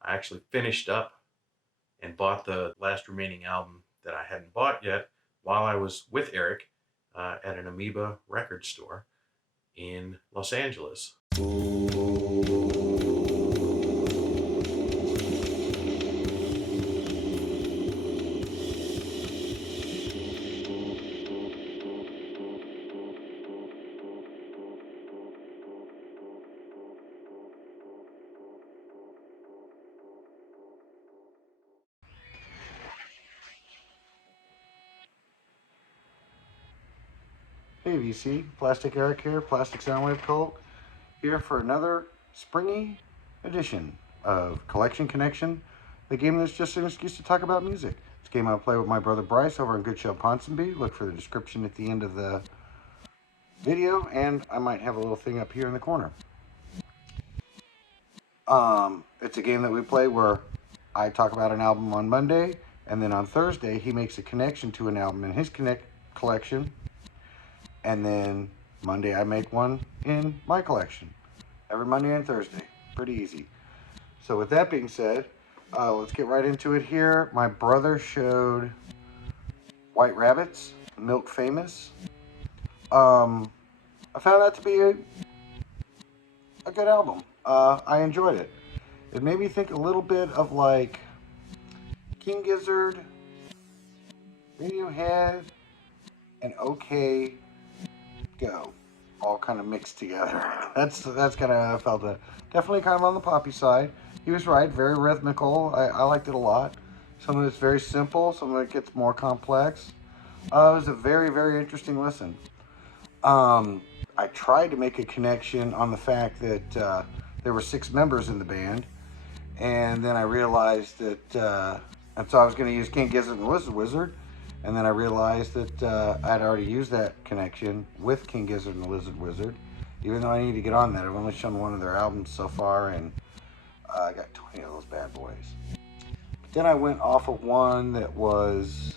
I actually finished up and bought the last remaining album that I hadn't bought yet while I was with Eric at an Amoeba record store in Los Angeles. Hey VC, Plastic Eric here, Plastic Soundwave Cult, here for another springy edition of Collection Connection, the game that's just an excuse to talk about music. It's a game I play with my brother Bryce over in Good Show Ponsonby. Look for the description at the end of the video, and I might have a little thing up here in the corner. It's a game that we play where I talk about an album on Monday, and then on Thursday he makes a connection to an album in his collection, and then Monday I make one in my collection. Every Monday and Thursday. Pretty easy. So with that being said, let's get right into it here. My brother showed White Rabbits, Milk Famous. I found that to be a good album. I enjoyed it. It made me think a little bit of like King Gizzard, Radiohead, and OK Go, all kind of mixed together. That's kind of, I felt it. Definitely kind of on the poppy side. He was right, very rhythmical. I liked it a lot. Some of it's very simple, some of it gets more complex. It was a very, very interesting listen. I tried to make a connection on the fact that there were 6 members in the band, and then I realized that, and so I was going to use King Gizzard and the Lizard Wizard, and then I realized that I'd already used that connection with King Gizzard and the Lizard Wizard, even though I need to get on that. I've only shown one of their albums so far, and I got 20 of those bad boys. But then I went off of one that was,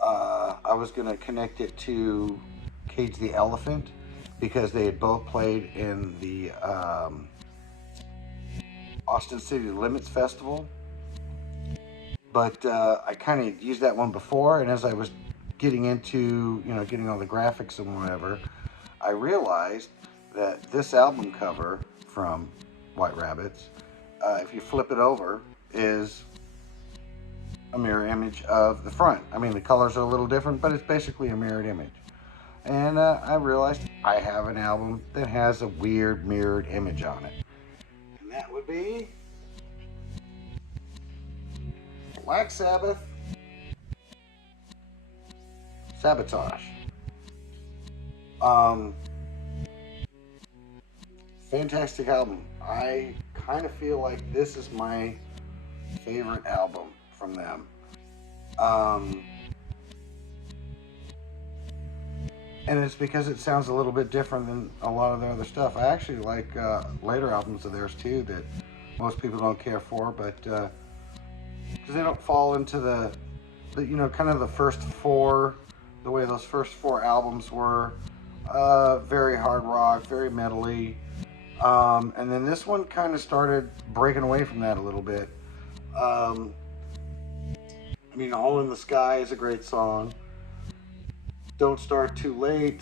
I was going to connect it to Cage the Elephant, because they had both played in the Austin City Limits Festival. But I kind of used that one before, and as I was getting into, getting all the graphics and whatever, I realized that this album cover from White Rabbits, if you flip it over, is a mirror image of the front. I mean, the colors are a little different, but it's basically a mirrored image. And I realized I have an album that has a weird mirrored image on it. And that would be Black Sabbath, Sabotage. Fantastic album. I kind of feel like this is my favorite album from them. And it's because it sounds a little bit different than a lot of their other stuff. I actually like later albums of theirs too that most people don't care for, but because they don't fall into the kind of the first 4, the way those first 4 albums were, very hard rock, very metally, and then this one kind of started breaking away from that a little bit. I mean, Hole in the Sky is a great song. Don't Start Too Late,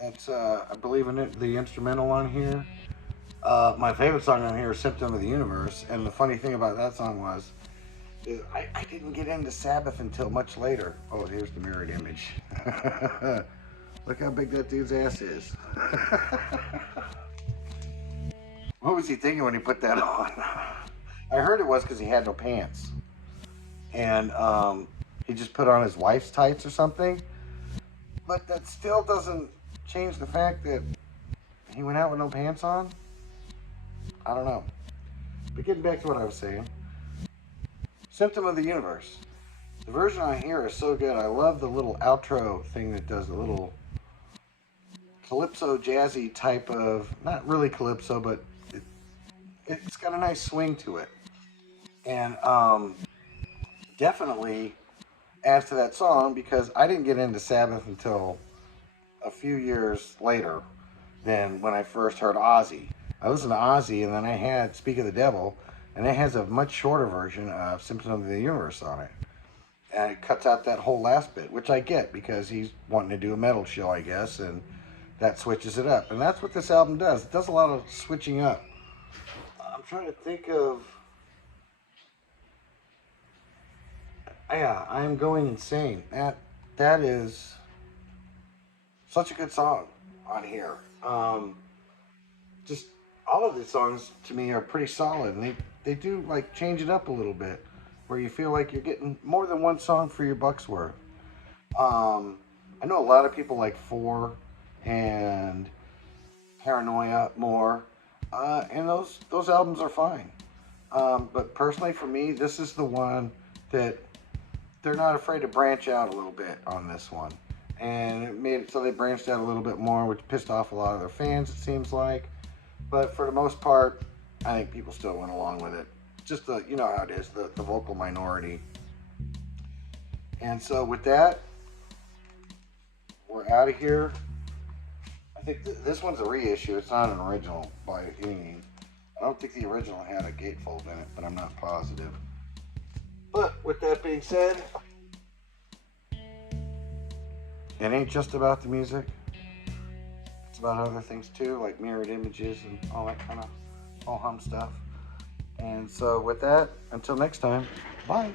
that's I believe in it, the instrumental on here. My favorite song on here is Symptom of the Universe, and the funny thing about that song was I didn't get into Sabbath until much later. Oh, here's the mirrored image. Look how big that dude's ass is. What was he thinking when he put that on? I heard it was because he had no pants, and he just put on his wife's tights or something. But that still doesn't change the fact that he went out with no pants on. I don't know. But getting back to what I was saying, Symptom of the Universe. The version I hear is so good. I love the little outro thing that does a little calypso jazzy type of, not really calypso, but it's got a nice swing to it. And definitely adds to that song, because I didn't get into Sabbath until a few years later than when I first heard Ozzy. I listened to Ozzy, and then I had Speak of the Devil, and it has a much shorter version of Symptom of the Universe on it. And it cuts out that whole last bit, which I get because he's wanting to do a metal show, I guess, and that switches it up. And that's what this album does. It does a lot of switching up. I'm trying to think of. Yeah, I am going insane. That is such a good song on here. Just all of the songs to me are pretty solid, and they do like change it up a little bit, where you feel like you're getting more than one song for your buck's worth. Um, I know a lot of people like Four and Paranoia more, and those albums are fine. But personally, for me, this is the one that they're not afraid to branch out a little bit on this one, and it made it so they branched out a little bit more, which pissed off a lot of their fans. It seems like, but for the most part, I think people still went along with it. Just the you know how it is, the vocal minority. And so with that, we're out of here. I think this one's a reissue. It's not an original by any means. I don't think the original had a gatefold in it, but I'm not positive. But with that being said, it ain't just about the music. It's about other things too, like mirrored images and all that kind of ho hum stuff. And so with that, until next time, bye.